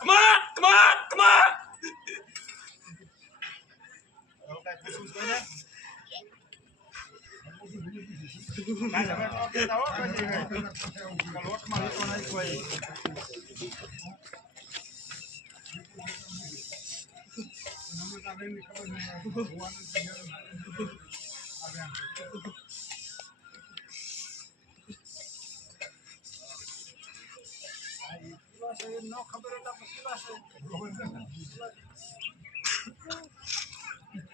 Come on, come on, come on. No खबर ना पसला से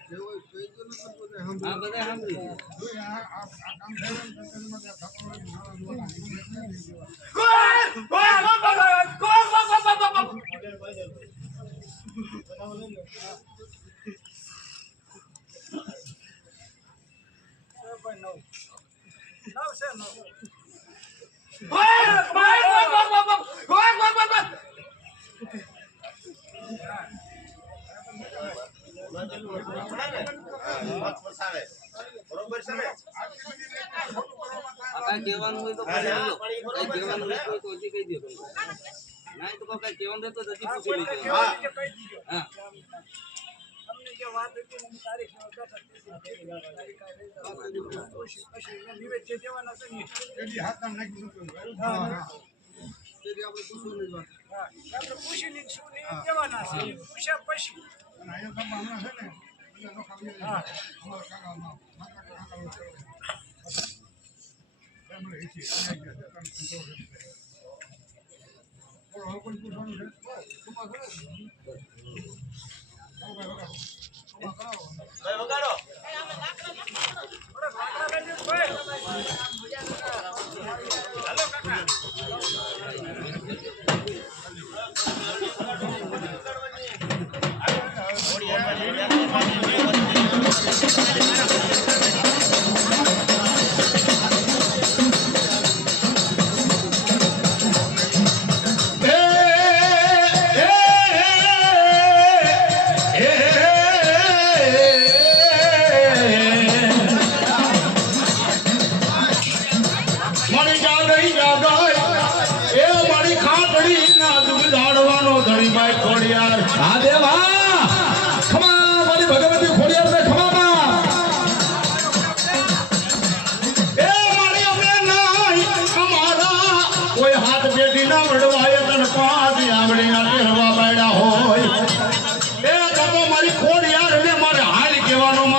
जो कोई तो ना बोले हम हां बता हम दो यहां आप काम करें तो मैं खबर ना दूंगा Come on, go on, go on, go on, go on, go on, go on, go on. કાંઈ કહેવાનું હોય તો પૂછી લેજો. કાંઈ કહેવાનું હોય તો હજી કહી દો તમે. ના, એ. નાખી કાંઈ કહેવાનું રહેતું હોય તો હજી પૂછી લેજો. હા. તેથી આપણે પૂછવું નહીં વાત. એ મારે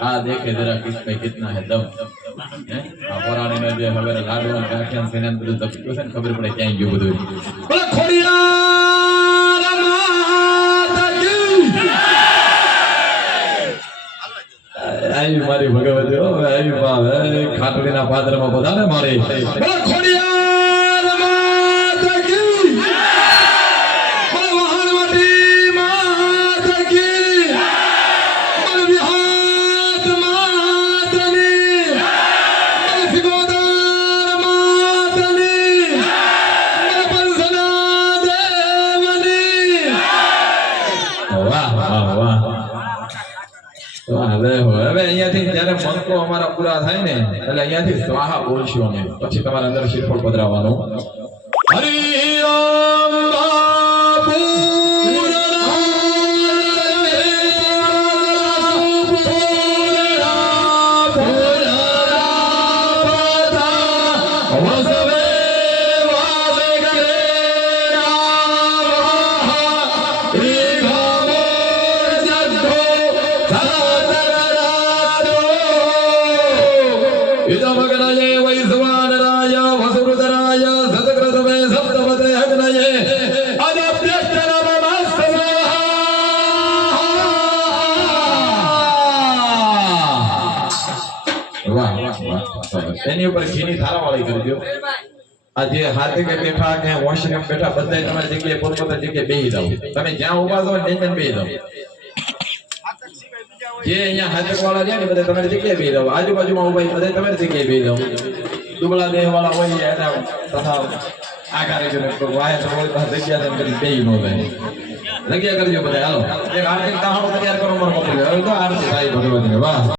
આ દેખે જરા કિસમે કિતના હે દમ હે? આ પરાણીને જે હવે લાડવા ગાંઠિયા છે ને બધું તપક્યું છે ને ખબર પડે ક્યાંય ગયું બધું બોલે ખોડિયાર માતા કી! આવી મારી ભગવતી હો, આવી વાહ, એ ખાટડીના પાદરમાં બધાને મારી બોલે ખોડિયાર માતા કી! જ્યારે અમારા પૂરા થાય ને, એટલે અહીંયાથી સ્વાહા બોલશું અમે. પછી તમારા અંદર શ્રીફળ પધરાવવાનું. હરિ ઇદમગ્નયે વૈશ્વાનરાય વસુરુદરાય સતક્રતવે સપ્તપતે અગ્નયે અદભ્યસ્ત નમઃ વાહ વાહ વાહ વાહ. એની ઉપર ઘીની થાળાવાળી કરજો આ જે હાથે કે બેઠા કે વોશરૂમ બેઠા બધા તમારી જગ્યાએ પોતપોતાની જગ્યાએ બેહી જાઓ તમે જ્યાં ઊભા છો ત્યાં ત્યાં બેહી જાઓ જે અહીંયા હાથક વાળા છે ને બધા તમારી જગ્યાએ બેહી જાઓ આજુબાજુમાં છે બધા તમારી જગ્યાએ બેહી જાઓ દુબળા દેહ વાળા હોય એના તથા આ કાર્યક્રમ વાયા તો હોય તો જગ્યા તેમ કરી બેહી ન ભાઈ જગ્યા કરજો બધા, હાલો. એક આર્થિક તાહાણું તૈયાર કરો મારો બાપુ હવે તો આરતી થાય ભગવતીને વાહ.